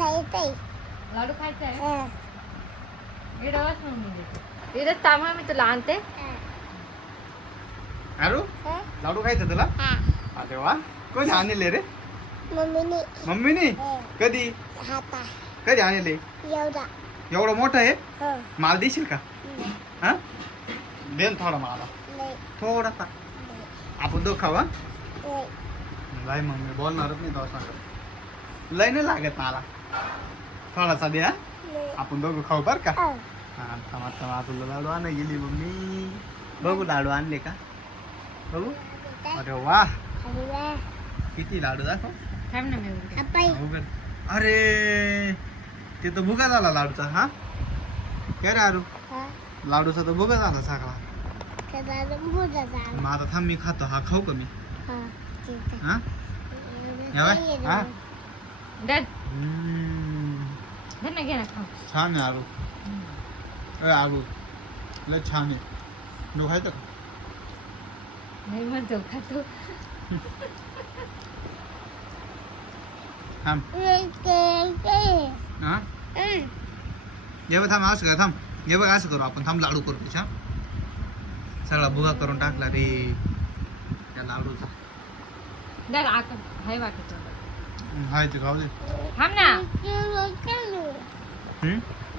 लाडू खायचा आहे इडच मम्मी इडच त्यामुळे मी तुला आणते. अरे लाडू खायचं तुला? अरे वा, कोणी आणले रे? मम्मीने. कधी कधी आणले? एवढं मोठं आहे? मला देशील का? हा दे ना थोडा मला, थोडासा. आपण दोघ खावा. लय मम्मी बोलणारच नाही तो सांगत. लय नाही लागत मला, थोडासा द्या. आपण दोघं खाऊ बर का? हा तुला लाडू आणा गेली मम्मी. बघू लाडू आणले का बघू. अरे वा, किती लाडू दाखव. थांब ना मी उघड. अरे ते तर भुगा झाला लाडूचा. हा काय रे आरू, लाडूचा तर भुगा झाला सगळा. मग आता थांब मी खातो. हा खाऊ का मी? हा हा डन घे ना घे ना खाऊ. छान आहे आरू. अरे आरू लय छान आहे. तू खायचं का? नाही म्हणतो खातो. थांब. हा ये बघ थांब, असं का थांब. हे बघ असं करू आपण. थांब लाडू करू त्याच्या. सगळा भुगा करून टाकला रे त्या लाडूचा. डन आका हाय वाटत हाय ते खाऊ दे. थांब ना.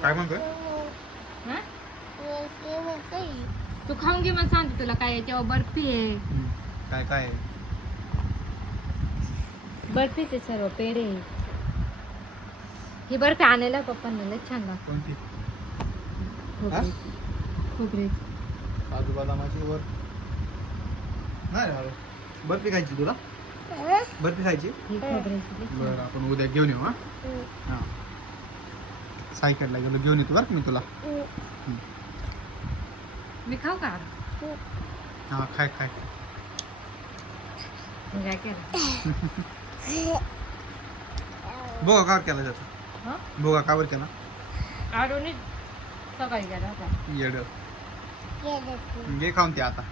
काय म्हणतोय? हा? तू खाऊन घे मग सांगते तुला काय आहे. तेव्हा बर्फी आहे. काय काय आहे? बर्फीचे सर्व पेढे. ही बर्फी आणायला पप्पांना लय छान लागते. कोणती? खोबरे काजू बदामाची वर नाही रे. बर्फी खायची तुला? बर्फी खायची? ही खोबऱ्याची. बरं आपण उद्या घेऊन येऊ. हा सायकलला गेलो घेऊन येतो बरं का मी तुला. मी खाऊ का? हा खाय खाय. काय केलं? बोगा कावर केला त्याचा? बोगा कावर केला? आडून सकाळी गेला होता. येड घे खाऊन ते आता.